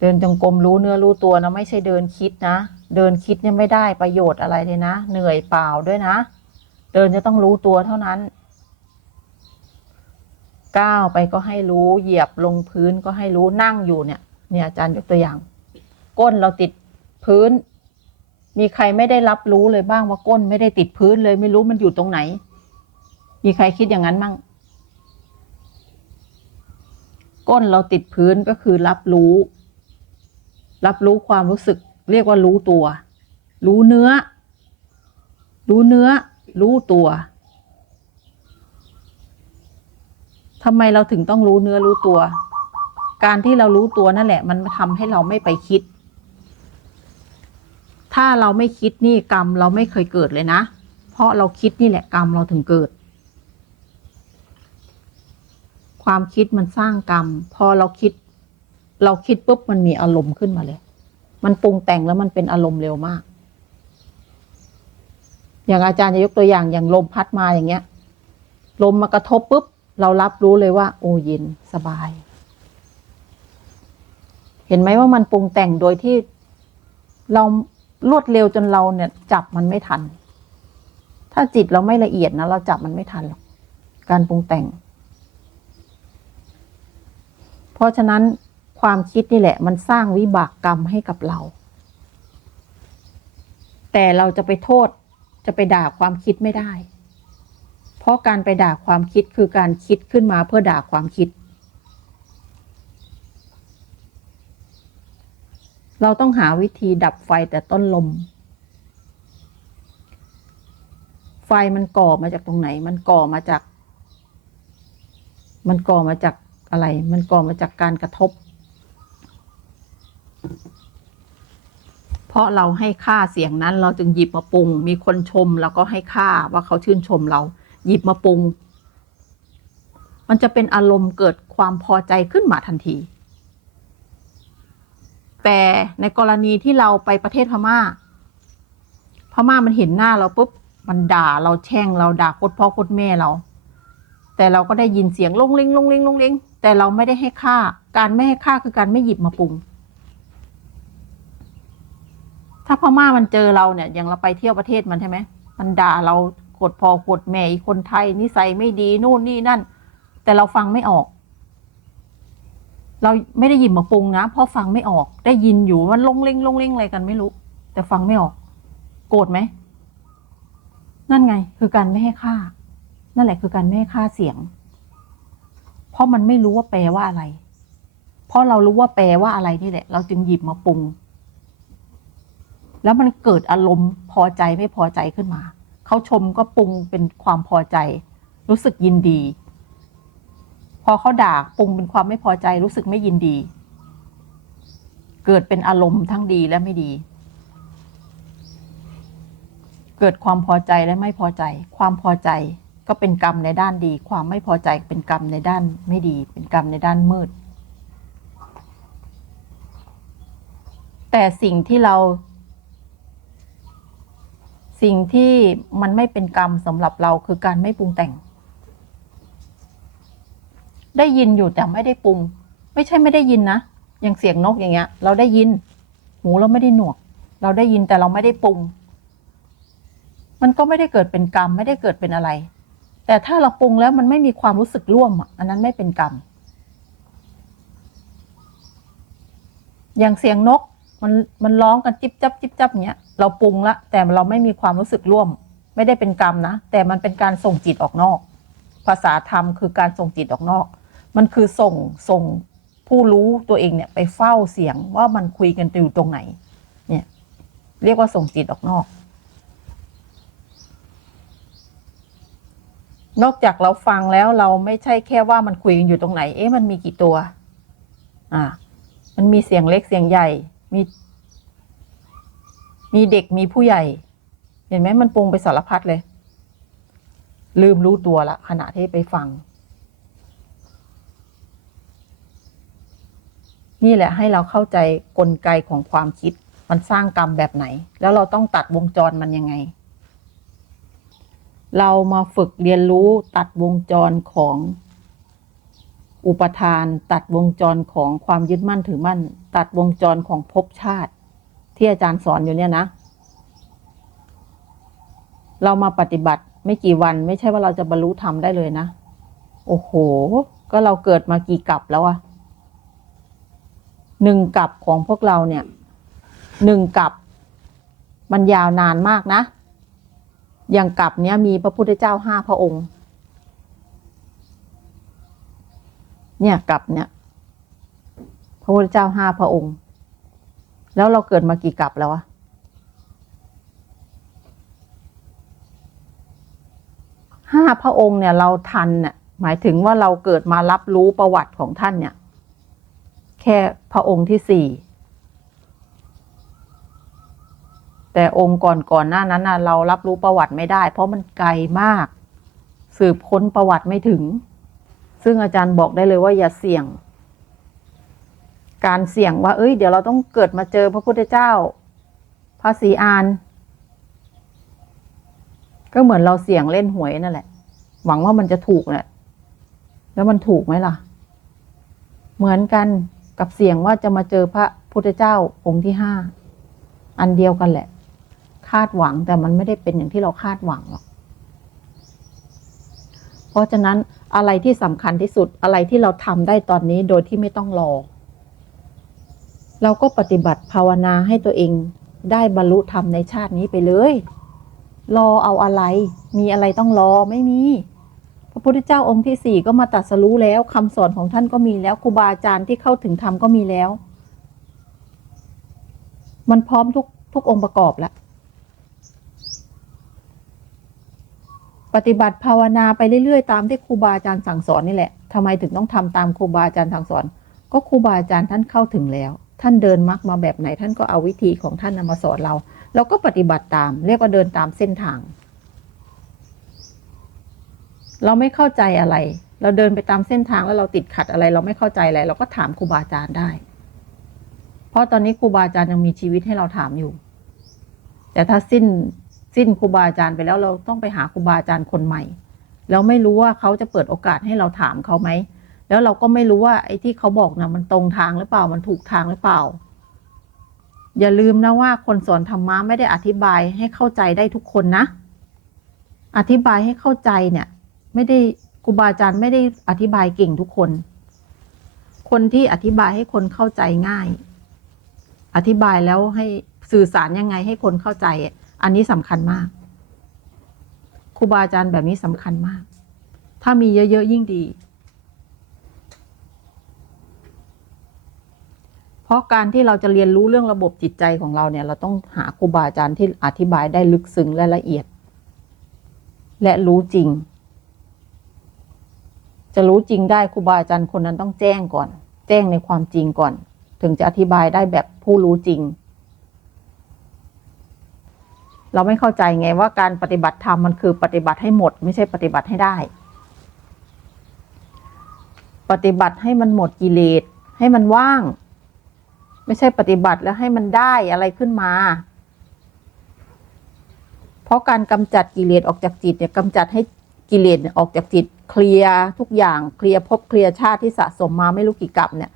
เดินจงกรมรู้เนื้อรู้ตัวนะไม่ใช่เดินคิดนะ เดินคิดเนี่ยไม่ได้ประโยชน์อะไรเลยนะ เหนื่อยเปล่าด้วยนะ เดินจะต้องรู้ตัวเท่านั้นก้าวไปก็ให้รู้เหยียบลงพื้นก็ให้รู้นั่งอยู่เนี่ย เนี่ยอาจารย์ยกตัวอย่าง ก้นเราติดพื้น มีใครไม่ได้รับรู้เลยบ้างว่าก้นไม่ได้ติดพื้นเลยไม่รู้มันอยู่ตรงไหน มีใครคิดอย่างนั้นมั่งก้นเราติดพื้นก็คือรับรู้ รับรู้ความรู้สึก เรียกว่ารู้ตัว รู้เนื้อ รู้เนื้อ รู้ตัวทำไมเราถึงต้องรู้เนื้อรู้ตัว การที่เรารู้ตัวนั่นแหละ มันทำให้เราไม่ไปคิด ถ้าเราไม่คิดนี่กรรมเราไม่เคยเกิดเลยนะ เพราะเราคิดนี่แหละกรรมเราถึงเกิด ความคิดมันสร้างกรรม พอเราคิด เราคิดปุ๊บมันมีอารมณ์ขึ้นมาเลย มันปรุงแต่งแล้วมันเป็นอารมณ์เร็วมาก อย่างอาจารย์จะยกตัวอย่างอย่างลมพัดมาอย่างเงี้ย ลมมากระทบปุ๊บเรารับรู้เลยว่า โอ้เย็นสบาย เห็นไหมว่ามันปรุงแต่งโดยที่เรารวดเร็วจนเราเนี่ย จับมันไม่ทัน ถ้าจิตเราไม่ละเอียดนะเราจับมันไม่ทันหรอกการปรุงแต่ง เพราะฉะนั้น ความคิดนี่แหละ มันสร้างวิบากกรรมให้กับเรา แต่เราจะไปโทษจะไปด่าความคิดไม่ได้ เพราะการไปด่าความคิดคือการคิดขึ้นมาเพื่อด่าความคิด เราต้องหาวิธีดับไฟแต่ต้นลม ไฟมันก่อมาจากตรงไหน มันก่อมาจาก มันก่อมาจากอะไร มันก่อมาจากการกระทบ เพ ราะเราให้ค่าเสียงนั้น เราจึงหยิบมาปรุง มีคนชมเราก็ให้ค่าว่าเขาชื่นชมเรา หยิบมาปรุง มันจะเป็นอารมณ์เกิดความพอใจขึ้นมาทันที แต่ในกรณีที่เราไปประเทศพม่า พม่ามันเห็นหน้าเราปุ๊บมันด่าเราแช่งเราด่าโคตรพ่อโคตรแม่เรา แต่เราก็ได้ยินเสียงลงลิงลงลิงลงลิงแต่เราไม่ได้ให้ค่า การไม่ให้ค่าคือการไม่หยิบมาปรุง ถ้าพม่ามันเจอเราเนี่ย อย่างเราไปเที่ยวประเทศมันใช่ไหมมันด่าเราโกดพอโกดแม่อีคนไทยนิสัยไม่ดีนู่นนี่นั่น แต่เราฟังไม่ออก เราไม่ได้หยิบมาปรุงนะเพราะฟังไม่ออก ได้ยินอยู่มันลงเล่งลงเล่งอะไรกันไม่รู้ แต่ฟังไม่ออก โกรธไหมนั่นไง คือการไม่ให้ค่า นั่นแหละคือการไม่ให้ค่าเสียง เพราะมันไม่รู้ว่าแปลว่าอะไร เพราะเรารู้ว่าแปลว่าอะไรนี่แหละ เราจึงหยิบมาปรุง แล้วมันเกิดอารมณ์พอใจไม่พอใจขึ้นมาเขาชมก็ปรุงเป็นความพอใจ รู้สึกยินดี พอเขาด่าปรุงเป็นความไม่พอใจ รู้สึกไม่ยินดี เกิดเป็นอารมณ์ทั้งดีและไม่ดี เกิดความพอใจและไม่พอใจ ความพอใจก็เป็นกรรมในด้านดี ความไม่พอใจเป็นกรรมในด้านไม่ดี เป็นกรรมในด้านมืด แต่สิ่งที่เรา สิ่งที่มันไม่เป็นกรรมสำหรับเราคือการไม่ปรุงแต่ง ได้ยินอยู่แต่ไม่ได้ปรุง ไม่ใช่ไม่ได้ยินนะอย่างเสียงนกอย่างเงี้ย เราได้ยิน หูเราไม่ได้หนวก เราได้ยินแต่เราไม่ได้ปรุง มันก็ไม่ได้เกิดเป็นกรรม ไม่ได้เกิดเป็นอะไร แต่ถ้าเราปรุงแล้วมันไม่มีความรู้สึกร่วมอันนั้นไม่เป็นกรรม อย่างเสียงนก มันมันร้องกันจิบจับจิบจับเนี้ยเราปรุงละแต่เราไม่มีความรู้สึกร่วม ไม่ได้เป็นกรรมนะ แต่มันเป็นการส่งจิตออกนอก ภาษาธรรมคือการส่งจิตออกนอก มันคือส่งส่งผู้รู้ตัวเองเนี่ยไปเฝ้าเสียงว่ามันคุยกันอยู่ตรงไหน เนี่ย เรียกว่าส่งจิตออกนอก นอกจากเราฟังแล้วเราไม่ใช่แค่ว่ามันคุยกันอยู่ตรงไหน เอ๊ะมันมีกี่ตัว อ่า มันมีเสียงเล็กเสียงใหญ่ มี มีเด็กมีผู้ใหญ่ เห็นไหมมันปรุงไปสารพัดเลย ลืมรู้ตัวละขณะที่ไปฟัง นี่แหละให้เราเข้าใจกลไกของความคิด มันสร้างกรรมแบบไหน แล้วเราต้องตัดวงจรมันยังไง เรามาฝึกเรียนรู้ตัดวงจรของ อุปทานตัดวงจรของความยึดมั่นถือมั่น ตัดวงจรของภพชาติ ที่อาจารย์สอนอยู่เนี่ยนะ เรามาปฏิบัติไม่กี่วัน ไม่ใช่ว่าเราจะบรรลุธรรมได้เลยนะ โอ้โห ก็เราเกิดมากี่กับแล้วอะหนึ่งกับของพวกเราเนี่ยหนึ่งกับมันยาวนานมากนะ อย่างกับเนี้ยมีพระพุทธเจ้าห้าพระองค์ เนี่ยกลับเนี่ย พระพุทธเจ้าห้าพระองค์ แล้วเราเกิดมากี่กลับแล้วอะห้าพระองค์เนี่ยเราทันเนี่ยหมายถึงว่าเราเกิดมารับรู้ประวัติของท่านเนี่ย แค่พระองค์ที่สี่แต่องค์ก่อนก่อนหน้านั้นนะเรารับรู้ประวัติไม่ได้ เพราะมันไกลมาก สืบค้นประวัติไม่ถึง ซึ่งอาจารย์บอกได้เลยว่าอย่าเสี่ยง การเสี่ยงว่า เอ้ย เดี๋ยวเราต้องเกิดมาเจอพระพุทธเจ้า พระศรีอาน ก็เหมือนเราเสี่ยงเล่นหวยนั่นแหละ หวังว่ามันจะถูกแหละ แล้วมันถูกไหมล่ะ เหมือนกันกับเสี่ยงว่าจะมาเจอพระพุทธเจ้าองค์ที่ห้า อันเดียวกันแหละ คาดหวังแต่มันไม่ได้เป็นอย่างที่เราคาดหวังหรอก เพราะฉะนั้น อะไรที่สำคัญที่สุดอะไรที่เราทำได้ตอนนี้โดยที่ไม่ต้องรอ เราก็ปฏิบัติภาวนาให้ตัวเองได้บรรลุธรรมในชาตินี้ไปเลย รอเอาอะไร มีอะไรต้องรอไม่มี พระพุทธเจ้าองค์ที่สี่ก็มาตรัสรู้แล้วคำสอนของท่านก็มีแล้วครูบาอาจารย์ที่เข้าถึงธรรมก็มีแล้ว มันพร้อมทุกทุกองค์ประกอบแล้ว ปฏิบัติภาวนาไปเรื่อยๆ ตามที่ครูบาอาจารย์สั่งสอนนี่แหละทำไมถึงต้องทำตามครูบาอาจารย์สั่งสอน ก็ครูบาอาจารย์ท่านเข้าถึงแล้ว ท่านเดินมรรคมาแบบไหน ท่านก็เอาวิธีของท่านนำมาสอนเรา เราก็ปฏิบัติตาม เรียกว่าเดินตามเส้นทาง เราไม่เข้าใจอะไร เราเดินไปตามเส้นทางแล้วเราติดขัดอะไร เราไม่เข้าใจอะไรเราก็ถามครูบาอาจารย์ได้ เพราะตอนนี้ครูบาอาจารย์ยังมีชีวิตให้เราถามอยู่ แต่ถ้าสิ้น สิ้นครูบาอาจารย์ไปแล้วเราต้องไปหาครูบาอาจารย์คนใหม่ แล้วไม่รู้ว่าเขาจะเปิดโอกาสให้เราถามเขาไหม แล้วเราก็ไม่รู้ว่าไอ้ที่เขาบอกนะมันตรงทางหรือเปล่ามันถูกทางหรือเปล่า อย่าลืมนะว่าคนสอนธรรมะไม่ได้อธิบายให้เข้าใจได้ทุกคนนะ อธิบายให้เข้าใจเนี่ย ไม่ได้ครูบาอาจารย์ไม่ได้อธิบายเก่งทุกคน คนที่อธิบายให้คนเข้าใจง่าย อธิบายแล้วให้สื่อสารยังไงให้คนเข้าใจอั อันนี้สำคัญมากครูบาอาจารย์แบบนี้สำคัญมาก ถ้ามีเยอะๆยิ่งดี เพราะการที่เราจะเรียนรู้เรื่องระบบจิตใจของเราเนี่ย เราต้องหาครูบาอาจารย์ที่อธิบายได้ลึกซึ้งและละเอียด และรู้จริง จะรู้จริงได้ครูบาอาจารย์คนนั้นต้องแจ้งก่อน แจ้งในความจริงก่อน ถึงจะอธิบายได้แบบผู้รู้จริง เราไม่เข้าใจไงว่าการปฏิบัติธรรมมันคือปฏิบัติให้หมด ไม่ใช่ปฏิบัติให้ได้ ปฏิบัติให้มันหมดกิเลสให้มันว่าง ไม่ใช่ปฏิบัติแล้วให้มันได้อะไรขึ้นมา เพราะการกำจัดกิเลสออกจากจิตเนี่ยกำจัดให้กิเลสออกจากจิต เคลียร์ทุกอย่างเคลียร์ภพเคลียร์ชาติที่สะสมมาไม่รู้กี่กับเนี่ย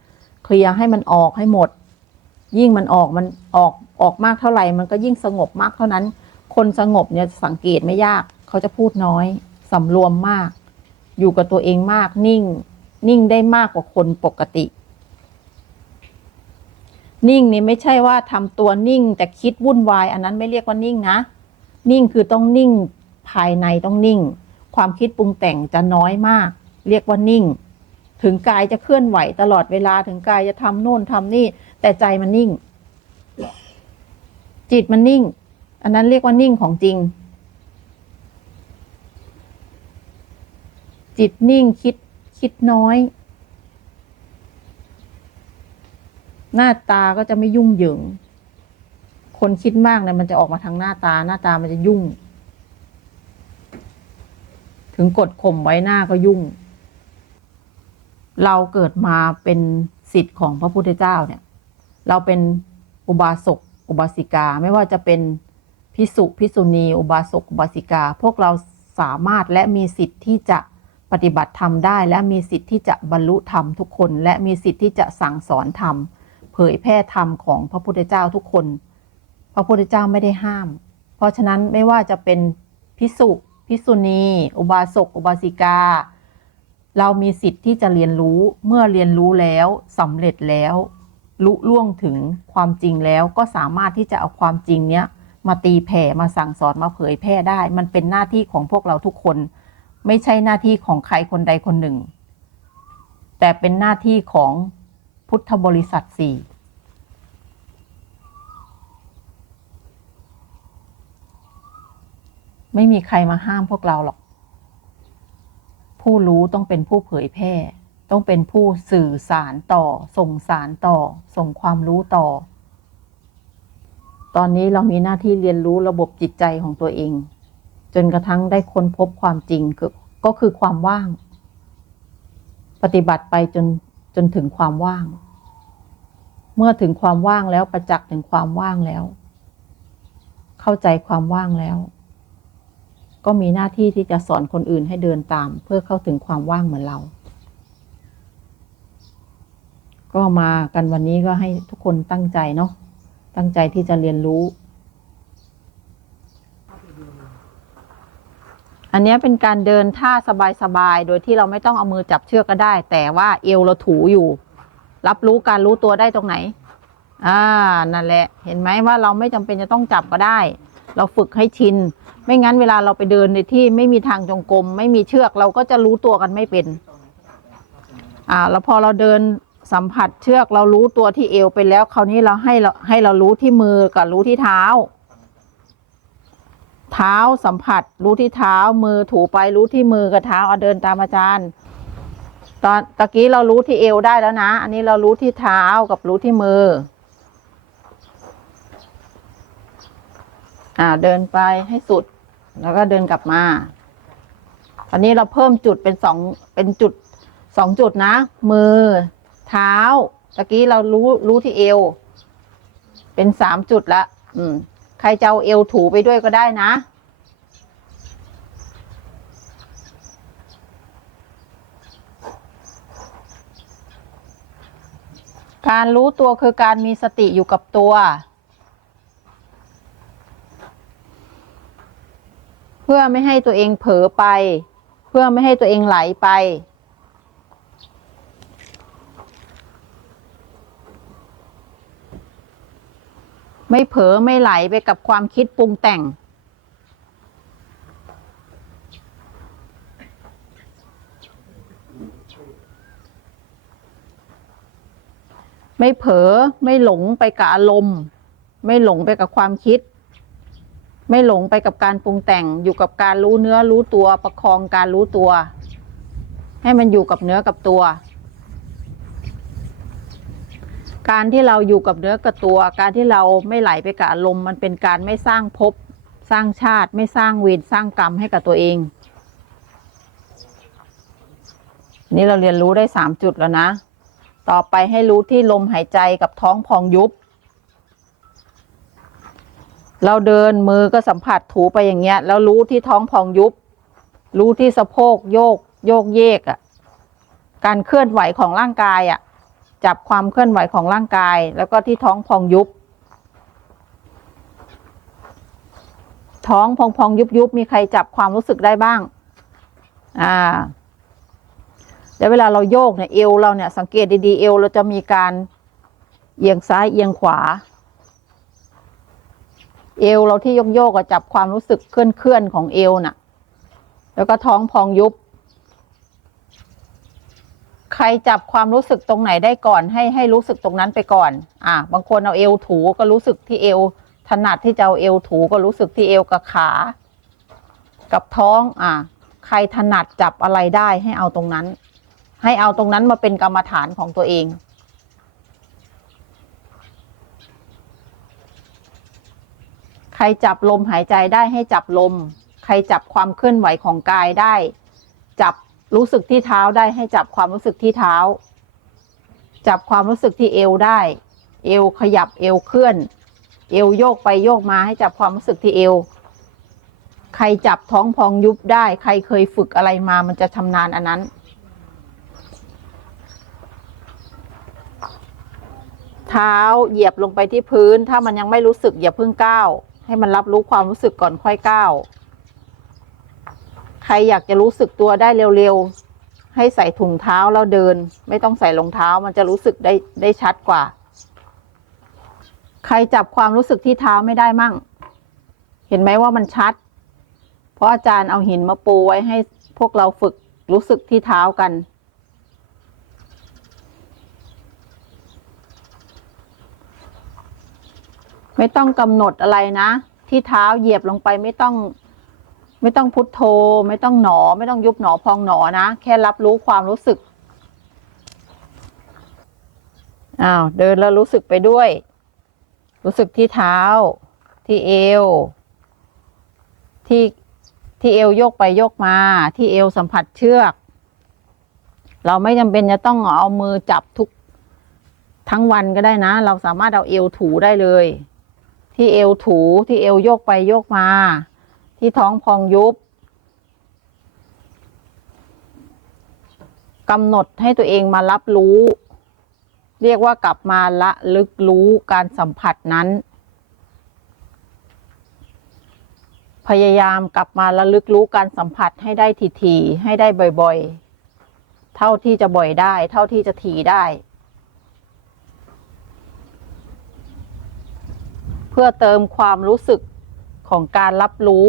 เคลียร์ให้มันออกให้หมด ยิ่งมันออกมันออกออกมากเท่าไหร่ มันก็ยิ่งสงบมากเท่านั้น คนสงบเนี่ยสังเกตไม่ยาก เขาจะพูดน้อยสำรวมมาก อยู่กับตัวเองมากนิ่ง นิ่งได้มากกว่าคนปกติ นิ่งนี่ไม่ใช่ว่าทำตัวนิ่งแต่คิดวุ่นวาย อันนั้นไม่เรียกว่านิ่งนะ นิ่งคือต้องนิ่งภายในต้องนิ่ง ความคิดปรุงแต่งจะน้อยมาก เรียกว่านิ่ง ถึงกายจะเคลื่อนไหวตลอดเวลาถึงกายจะทำโน่นทำนี่ แต่ใจมันนิ่ง จิตมันนิ่ง อันนั้นเรียกว่านิ่งของจริง จิตนิ่งคิดคิดน้อย หน้าตาก็จะไม่ยุ่งเหยิง คนคิดมากเนี่ยมันจะออกมาทางหน้าตา หน้าตามันจะยุ่ง ถึงกดข่มไว้หน้าก็ยุ่ง เราเกิดมาเป็นสิทธิ์ของพระพุทธเจ้าเนี่ย เราเป็นอุบาสกอุบาสิกาไม่ว่าจะเป็น พิสุพิสุณี อุบาสกอุบาสิกา พวกเราสามารถและมีสิทธิ์ที่จะปฏิบัติธรรมได้ และมีสิทธิ์ที่จะบรรลุธรรมทุกคน และมีสิทธิ์ที่จะสั่งสอนธรรม เผยแพร่ธรรมของพระพุทธเจ้าทุกคน พระพุทธเจ้าไม่ได้ห้าม เพราะฉะนั้นไม่ว่าจะเป็นพิสุพิสุณี อุบาสกอุบาสิกา เรามีสิทธิ์ที่จะเรียนรู้เมื่อเรียนรู้แล้วสำเร็จแล้วลุล่วงถึงความจริงแล้วก็สามารถที่จะเอาความจริงเนี้ย มาตีแผ่มาสั่งสอนมาเผยแพร่ได้ มันเป็นหน้าที่ของพวกเราทุกคน ไม่ใช่หน้าที่ของใครคนใดคนหนึ่ง แต่เป็นหน้าที่ของพุทธบริษัทสี่ไม่มีใครมาห้ามพวกเราหรอก ผู้รู้ต้องเป็นผู้เผยแพร่ ต้องเป็นผู้สื่อสารต่อ ส่งสารต่อ ส่งความรู้ต่อ ตอนนี้เรามีหน้าที่เรียนรู้ระบบจิตใจของตัวเอง จนกระทั่งได้ค้นพบความจริงคือก็คือความว่าง ปฏิบัติไปจนจนถึงความว่าง เมื่อถึงความว่างแล้วประจักษ์ถึงความว่างแล้ว เข้าใจความว่างแล้ว ก็มีหน้าที่ที่จะสอนคนอื่นให้เดินตาม เพื่อเข้าถึงความว่างเหมือนเรา ก็มากันวันนี้ก็ให้ทุกคนตั้งใจเนาะ ตั้งใจที่จะเรียนรู้ อันนี้เป็นการเดินท่าสบายๆ โดยที่เราไม่ต้องเอามือจับเชือกก็ได้ แต่ว่าเอวเราถูอยู่ รับรู้การรู้ตัวได้ตรงไหน อ่า นั่นแหละ เห็นไหมว่าเราไม่จำเป็นจะต้องจับก็ได้ เราฝึกให้ชิน ไม่งั้นเวลาเราไปเดินในที่ไม่มีทางจงกรมไม่มีเชือกเราก็จะรู้ตัวกันไม่เป็น อ่า แล้วพอเราเดิน สัมผัสเชือกเรารู้ตัวที่เอวไปแล้ว คราวนี้เราให้เราให้เรารู้ที่มือกับรู้ที่เท้า เท้าสัมผัส รู้ที่เท้า มือถูไปรู้ที่มือกับเท้าเอาเดินตามอาจารย์ ตอนตะกี้เรารู้ที่เอวได้แล้วนะ อันนี้เรารู้ที่เท้ากับรู้ที่มือ อ่าเดินไปให้สุด แล้วก็เดินกลับมาตอนนี้เราเพิ่มจุดเป็นสองเป็นจุดสองจุดนะ มือ เท้าตะกี้เรารู้รู้ที่เอว เป็นสามจุดละ อืม ใครจะเอาเอวถูไปด้วยก็ได้นะ การรู้ตัวคือการมีสติอยู่กับตัว เพื่อไม่ให้ตัวเองเผลอไป เพื่อไม่ให้ตัวเองไหลไป ไม่เผลอไม่ไหลไปกับความคิดปรุงแต่ง ไม่เผลอไม่หลงไปกับอารมณ์ ไม่หลงไปกับความคิด ไม่หลงไปกับการปรุงแต่ง อยู่กับการรู้เนื้อรู้ตัวประคองการรู้ตัว ให้มันอยู่กับเนื้อกับตัว การที่เราอยู่กับเนื้อกับตัว การที่เราไม่ไหลไปกับอารมณ์มันเป็นการไม่สร้างภพสร้างชาติไม่สร้างเวรสร้างกรรมให้กับตัวเอง นี่เราเรียนรู้ได้สามจุดแล้วนะ ต่อไปให้รู้ที่ลมหายใจกับท้องพองยุบ เราเดินมือก็สัมผัสถูไปอย่างเงี้ย แล้วรู้ที่ท้องพองยุบ รู้ที่สะโพกโยกโยกเยกอะ่ะ การเคลื่อนไหวของร่างกายอะ่ะ จับความเคลื่อนไหวของร่างกาย แล้วก็ที่ท้องพองยุบ ท้องพองพองยุบยุบมีใครจับความรู้สึกได้บ้าง อ่าแล้วเวลาเราโยกเนี่ยเอวเราเนี่ยสังเกตดีๆเอวเราจะมีการเอียงซ้ายเอียงขวา เอวเราที่โยกๆก็จับความรู้สึกเคลื่อนๆของเอวน่ะ แล้วก็ท้องพองยุบ ใครจับความรู้สึกตรงไหนได้ก่อน ให้ให้รู้สึกตรงนั้นไปก่อน อะบางคนเอาเอวถูก็รู้สึกที่เอว ถนัดที่จะเอาเอวถูก็รู้สึกที่เอวกับขา กับท้อง อะใครถนัดจับอะไรได้ให้เอาตรงนั้น ให้เอาตรงนั้นมาเป็นกรรมฐานของตัวเองใครจับลมหายใจได้ให้จับลม ใครจับความเคลื่อนไหวของกายได้ จับ รู้สึกที่เท้าได้ให้จับความรู้สึกที่เท้า จับความรู้สึกที่เอวได้ เอวขยับเอวเคลื่อน เอวโยกไปโยกมาให้จับความรู้สึกที่เอว ใครจับท้องพองยุบได้ ใครเคยฝึกอะไรมามันจะชำนาญอันนั้น เท้าเหยียบลงไปที่พื้น ถ้ามันยังไม่รู้สึกอย่าเพิ่งก้าวให้มันรับรู้ความรู้สึกก่อนค่อยก้าว ใครอยากจะรู้สึกตัวได้เร็วๆ ให้ใส่ถุงเท้าแล้วเดิน ไม่ต้องใส่รองเท้ามันจะรู้สึกได้ได้ชัดกว่า ใครจับความรู้สึกที่เท้าไม่ได้มั่ง เห็นไหมว่ามันชัด เพราะอาจารย์เอาหินมาปูไว้ให้พวกเราฝึกรู้สึกที่เท้ากันไม่ต้องกำหนดอะไรนะ ที่เท้าเหยียบลงไปไม่ต้อง ไม่ต้องพุทโธ ไม่ต้องหนอ ไม่ต้องยุบหนอพองหนอนะ แค่รับรู้ความรู้สึกอ้าวเดินแล้วรู้สึกไปด้วย รู้สึกที่เท้า ที่เอว ที่ที่เอวโยกไปโยกมา ที่เอวสัมผัสเชือก เราไม่จำเป็นจะต้องเอามือจับทุกทั้งวันก็ได้นะ เราสามารถเอาเอวถูได้เลย ที่เอวถูที่เอวโยกไปโยกมา ที่ท้องพองยุบกำหนดให้ตัวเองมารับรู้ เรียกว่ากลับมาละลึกรู้การสัมผัสนั้น พยายามกลับมาระลึกรู้การสัมผัสให้ได้ทีๆให้ได้บ่อยๆ เท่าที่จะบ่อยได้ เท่าที่จะถีได้ เพื่อเติมความรู้สึกของการรับรู้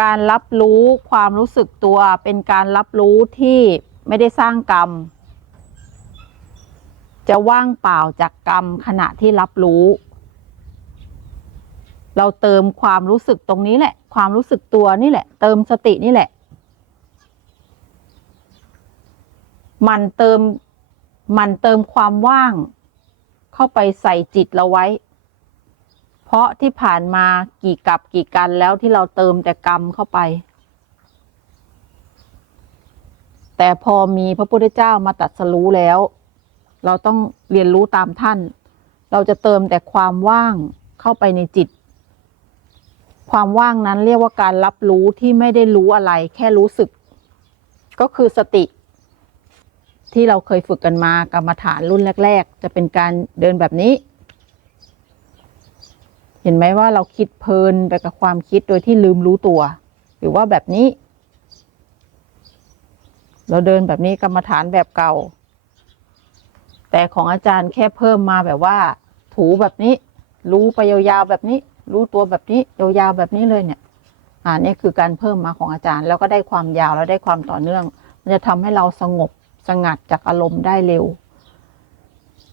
การรับรู้ความรู้สึกตัว เป็นการรับรู้ที่ไม่ได้สร้างกรรม จะว่างเปล่าจากกรรมขณะที่รับรู้ เราเติมความรู้สึกตรงนี้แหละ ความรู้สึกตัวนี่แหละ เติมสตินี่แหละ มันเติมมันเติมความว่าง เข้าไปใส่จิตเราไว้ เพราะที่ผ่านมากี่กับกี่กันแล้วที่เราเติมแต่กรรมเข้าไป แต่พอมีพระพุทธเจ้ามาตัดสรู้แล้ว เราต้องเรียนรู้ตามท่าน เราจะเติมแต่ความว่างเข้าไปในจิต ความว่างนั้นเรียกว่าการรับรู้ที่ไม่ได้รู้อะไร แค่รู้สึก ก็คือสติ ที่เราเคยฝึกกันมากรรมฐานรุ่นแรก ๆ จะเป็นการเดินแบบนี้ เห็นไหมว่าเราคิดเพลินไปกับความคิดโดยที่ลืมรู้ตัว หรือว่าแบบนี้ เราเดินแบบนี้กรรมฐานแบบเก่า แต่ของอาจารย์แค่เพิ่มมาแบบว่า ถูแบบนี้ รู้ไปยาวๆแบบนี้ รู้ตัวแบบนี้ยาวๆแบบนี้เลยเนี่ยอ่านี่คือการเพิ่มมาของอาจารย์ แล้วก็ได้ความยาวแล้วได้ความต่อเนื่อง มันจะทำให้เราสงบสงัดจากอารมณ์ได้เร็ว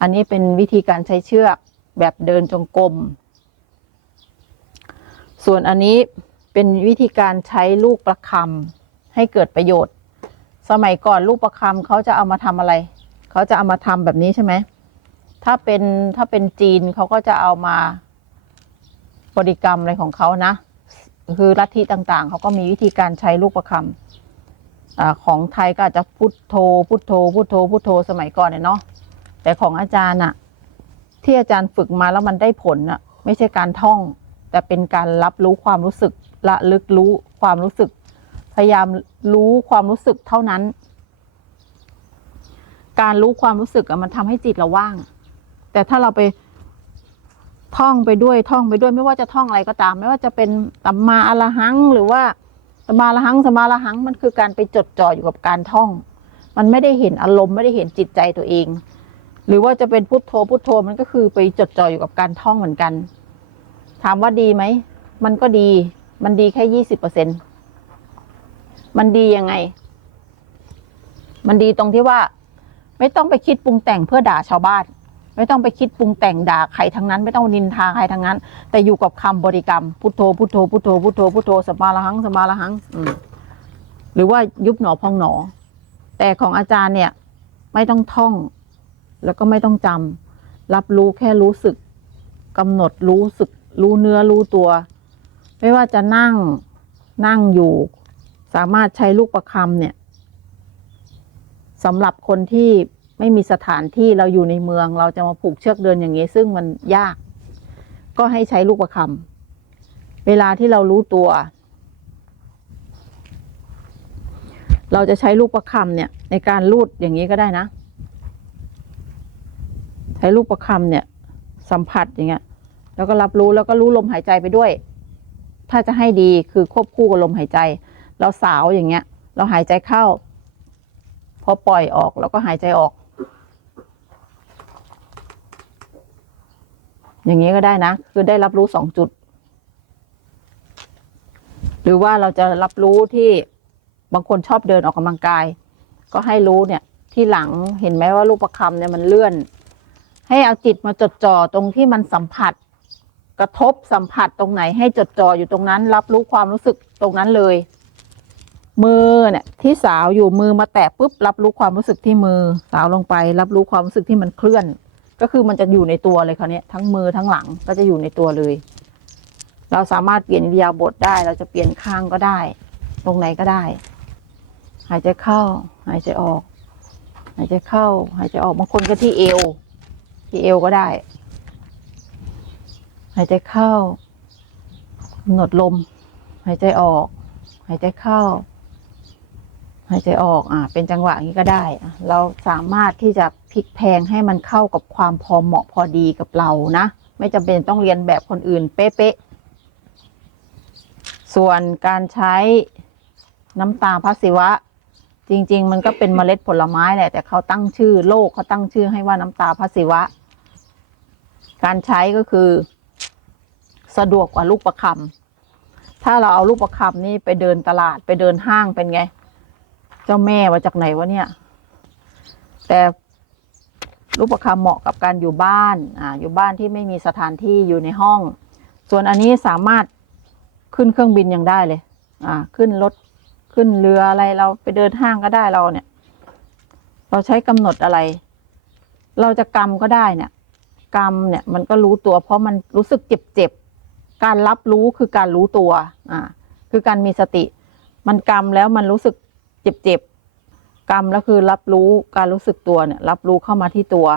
อันนี้เป็นวิธีการใช้เชือกแบบเดินจงกรม ส่วนอันนี้เป็นวิธีการใช้ลูกประคำให้เกิดประโยชน์ สมัยก่อนลูกประคำเขาจะเอามาทำอะไร เขาจะเอามาทำแบบนี้ใช่ไหม ถ้าเป็นถ้าเป็นจีนเขาก็จะเอามาบริกรรมอะไรของเขานะ คือลัทธิต่างๆ เขาก็มีวิธีการใช้ลูกประคำอของไทยก็อาจจะพุทโธ พุทโธ พุทโธ พุทโธ สมัยก่อนเนี่ยเนาะ แต่ของอาจารย์อะที่อาจารย์ฝึกมาแล้วมันได้ผลอะไม่ใช่การท่อง แต่เป็นการรับรู้ความรู้สึกละลึกรู้ความรู้สึก พยายามรู้ความรู้สึกเท่านั้น การรู้ความรู้สึกมันทำให้จิตเราว่าง แต่ถ้าเราไปท่องไปด้วยท่องไปด้วย ไม่ว่าจะท่องอะไรก็ตาม ไม่ว่าจะเป็นสัมมาอรหังหรือว่าสมาละหังสมมาละหังมันคือการไปจดจ่ออยู่กับการท่อง มันไม่ได้เห็นอารมณ์ไม่ได้เห็นจิตใจตัวเอง หรือว่าจะเป็นพุทโธพุทโธมันก็คือไปจดจ่ออยู่กับการท่องเหมือนกัน ถามว่าดีไหม มันก็ดี มันดีแค่ยี่สิบเปอร์เซ็นมันดียังไง มันดีตรงที่ว่า ไม่ต้องไปคิดปรุงแต่งเพื่อด่าชาวบ้าน ไม่ต้องไปคิดปรุงแต่งด่าใครทั้งนั้น ไม่ต้องนินทาใครทั้งนั้น แต่อยู่กับคำบริกรรม พุทโธ พุทโธ พุทโธ พุทโธ พุทโธสมมาละหังสมมาละหังอืหรือว่ายุบหนอพองหนอ แต่ของอาจารย์เนี่ย ไม่ต้องท่อง แล้วก็ไม่ต้องจำรับรู้แค่รู้สึกกำหนดรู้สึก รู้เนื้อรู้ตัว ไม่ว่าจะนั่งนั่งอยู่ สามารถใช้ลูกประคำเนี่ยสำหรับคนที่ไม่มีสถานที่เราอยู่ในเมือง เราจะมาผูกเชือกเดินอย่างนี้ ซึ่งมันยาก ก็ให้ใช้ลูกประคำเวลาที่เรารู้ตัว เราจะใช้ลูกประคำเนี่ย ในการลูดอย่างนี้ก็ได้นะ ใช้ลูกประคำเนี่ย สัมผัสอย่างเงี้ย แล้วก็รับรู้แล้วก็รู้ลมหายใจไปด้วย ถ้าจะให้ดีคือควบคู่กับลมหายใจ เราสาวอย่างเงี้ย เราหายใจเข้า พอปล่อยออกแล้วก็หายใจออก อย่างนี้ก็ได้นะ คือได้รับรู้สองจุด หรือว่าเราจะรับรู้ที่บางคนชอบเดินออกกำลังกาย ก็ให้รู้เนี่ย ที่หลังเห็นไหมว่ารูปประคำเนี่ยมันเลื่อน ให้เอาจิตมาจดจ่อตรงที่มันสัมผัส กระทบสัมผัสตรงไหนให้จดจ่ออยู่ตรงนั้น รับรู้ความรู้สึกตรงนั้นเลย มือเนี่ยที่สาวอยู่มือมาแตะปุ๊บรับรู้ความรู้สึกที่มือสาวลงไป รับรู้ความรู้สึกที่มันเคลื่อน ก็คือมันจะอยู่ในตัวเลยคราวนี้ทั้งมือทั้งหลังก็จะอยู่ในตัวเลย เราสามารถเปลี่ยนอิริยาบถได้ เราจะเปลี่ยนข้างก็ได้ ตรงไหนก็ได้ หายใจเข้า หายใจออก หายใจเข้า หายใจออกบางคนก็ที่เอว ที่เอวก็ได้ หายใจเข้ากำหนดลม หายใจออก หายใจเข้า หายใจออกอ่าเป็นจังหวะนี้ก็ได้ เราสามารถที่จะพลิกแพงให้มันเข้ากับความพอเหมาะพอดีกับเรานะ ไม่จำเป็นต้องเรียนแบบคนอื่นเป๊ะๆส่วนการใช้น้ำตาพระศิวะ จริง ๆ มันก็เป็นเมล็ดผลไม้แหละแต่เขาตั้งชื่อโลกเขาตั้งชื่อให้ว่าน้ำตาพระศิวะ การใช้ก็คือ สะดวกกว่าลูกประคำถ้าเราเอาลูกประคำนี่ไปเดินตลาดไปเดินห้างเป็นไง เจ้าแม่มาจากไหนวะเนี่ย แต่ลูกประคำเหมาะกับการอยู่บ้านอ่าอยู่บ้านที่ไม่มีสถานที่อยู่ในห้อง ส่วนอันนี้สามารถขึ้นเครื่องบินยังได้เลย อ่า ขึ้นรถขึ้นเรืออะไรเราไปเดินห้างก็ได้เราเนี่ย เราใช้กำหนดอะไร เราจะกรรมก็ได้เนี่ยกรรมเนี่ยมันก็รู้ตัวเพราะมันรู้สึกเจ็บเจ็บ การรับรู้คือการรู้ตัวอ่าคือการมีสติ มันกรรมแล้วมันรู้สึกเจ็บเจ็บๆกรรมแล้วคือรับรู้การรู้สึกตัวเนี่ยรับรู้เข้ามาที่ตัว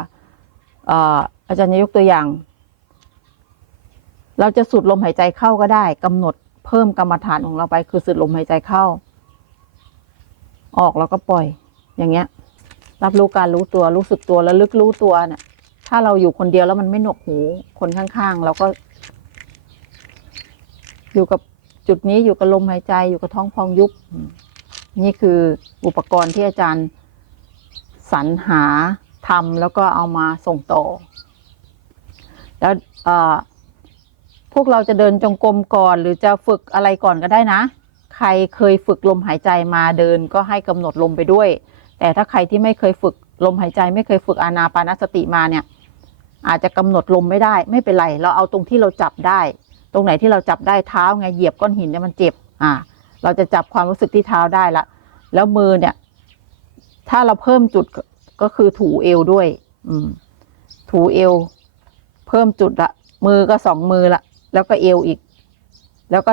เอ่ออาจารย์จะยกตัวอย่าง เราจะสูดลมหายใจเข้าก็ได้กำหนดเพิ่มกรรมฐานของเราไป คือสูดลมหายใจเข้า ออกแล้วก็ปล่อย อย่างเงี้ย รับรู้การรู้ตัวรู้สึกตัวแล้วลึกรู้ตัวเนี่ยถ้าเราอยู่คนเดียวแล้วมันไม่หนวกหูคนข้างๆ เราก็ อยู่กับจุดนี้อยู่กับลมหายใจอยู่กับท้องพองยุบ นี่คืออุปกรณ์ที่อาจารย์สรรหาทำแล้วก็เอามาส่งต่อ แล้วพวกเราจะเดินจงกรมก่อนหรือจะฝึกอะไรก่อนก็ได้นะ ใครเคยฝึกลมหายใจมาเดินก็ให้กำหนดลมไปด้วย แต่ถ้าใครที่ไม่เคยฝึกลมหายใจ ไม่เคยฝึกอานาปานสติมาเนี่ย อาจจะกำหนดลมไม่ได้ ไม่เป็นไร เราเอาตรงที่เราจับได้ ตรงไหนที่เราจับได้เท้าไงเหยียบก้อนหินเนี่ยมันเจ็บ อ่า เราจะจับความรู้สึกที่เท้าได้ละแล้วมือเนี่ย ถ้าเราเพิ่มจุดก็คือถูเอวด้วย อืม ถูเอว เพิ่มจุดละมือก็สองมือละแล้วก็เอวอีก แล้วก็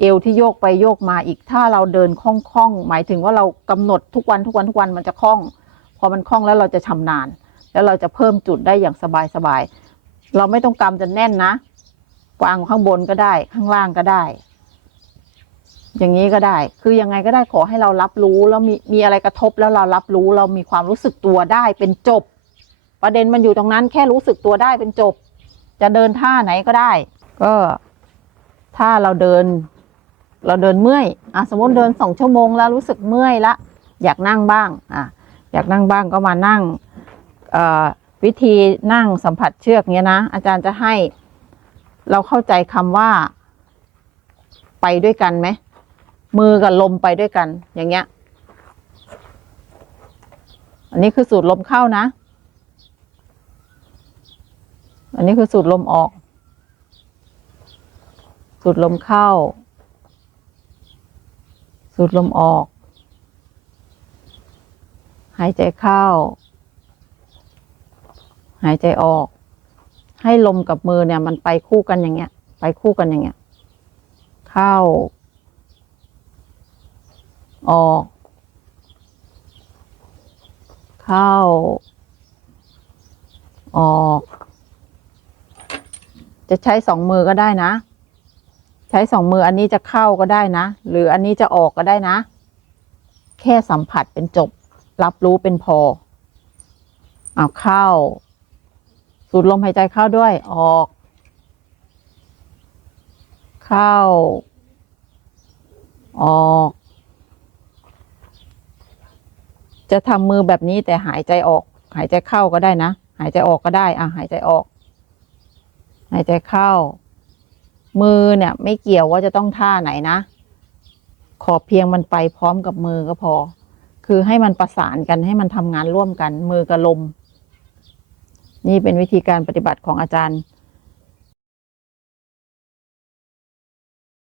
เอวที่โยกไปโยกมาอีก ถ้าเราเดินคล่องๆหมายถึงว่าเรากำหนดทุกวันทุกวันทุกวันมันจะคล่อง พอมันคล่องแล้วเราจะชำนาญ แล้วเราจะเพิ่มจุดได้อย่างสบายๆเราไม่ต้องกำจนแน่นนะ วางข้างบนก็ได้ ข้างล่างก็ได้ อย่างนี้ก็ได้ คือยังไงก็ได้ขอให้เรารับรู้แล้วมีมีอะไรกระทบแล้วเรารับรู้เรามีความรู้สึกตัวได้เป็นจบ ประเด็นมันอยู่ตรงนั้นแค่รู้สึกตัวได้เป็นจบ จะเดินท่าไหนก็ได้ ก็ถ้าเราเดิน เราเดินเมื่อยอะสมมติเดินสองชั่วโมงแล้วรู้สึกเมื่อยละ อยากนั่งบ้างอะอยากนั่งบ้างก็มานั่งวิธีนั่งสัมผัสเชือกเนี้ยนะ อาจารย์จะให้ เราเข้าใจคำว่า ไปด้วยกันไหมมือกับลมไปด้วยกัน อย่างเงี้ย อันนี้คือสูดลมเข้านะ อันนี้คือสูดลมออก สูดลมเข้า สูดลมออก หายใจเข้า หายใจออก ให้ลมกับมือเนี่ย มันไปคู่กันอย่างเงี้ย ไปคู่กันอย่างเงี้ย เข้า ออก เข้า ออก จะใช้สองมือก็ได้นะ ใช้สองมืออันนี้จะเข้าก็ได้นะ หรืออันนี้จะออกก็ได้นะ แค่สัมผัสเป็นจบ รับรู้เป็นพอ เอาเข้า สูดลมหายใจเข้าด้วย ออก เข้า ออก จะทำมือแบบนี้แต่หายใจออก หายใจเข้าก็ได้นะ หายใจออกก็ได้ อะ หายใจออก หายใจเข้า มือเนี่ย ไม่เกี่ยวว่าจะต้องท่าไหนนะ ขอเพียงมันไปพร้อมกับมือก็พอ คือให้มันประสานกันให้มันทำงานร่วมกัน มือกับลม นี่เป็นวิธีการปฏิบัติของอาจารย์